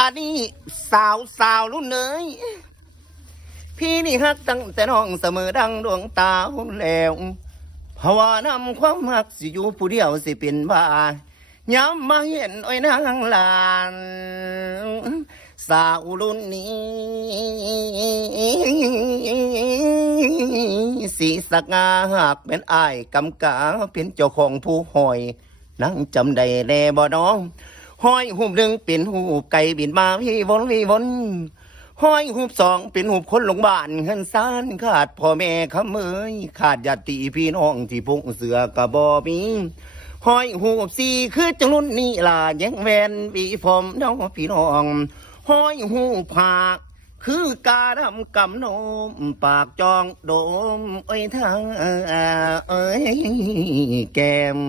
อันนี้สาวรุ่นเนยพี่นี่ฮักตั้งแต่น้องเสมอดังดวงตาหุ่นแล้วเพราะว่านำความฮักสิอยู่ผู้เดียวสิเป็นบ้าย้ำมาเห็นอ้อยนางลานสาวรุ่นนี้สีสักงาหักเป็นอ้ายกำกาเป็นเจ้าของผู้หอยนั่งจำได้แน่บ่น้องห้อยหูบหนึ่งเป็นหูบไก่บินมาพี่วนห้อยหูบสองเป็นหูบคนลงบ้านเงินซานขาดพ่อแม่ขเมยขาดญาติพี่น้องที่พงเสือกะบ่มีห้อยหูบสี่คือจังรุ่นนี้ล่ะยังแวนวีผมน้องพี่น้องห้อยหูผากคือกาดำกำนมปากจองโดมเอ้ยทางเอ้ยแก้ม11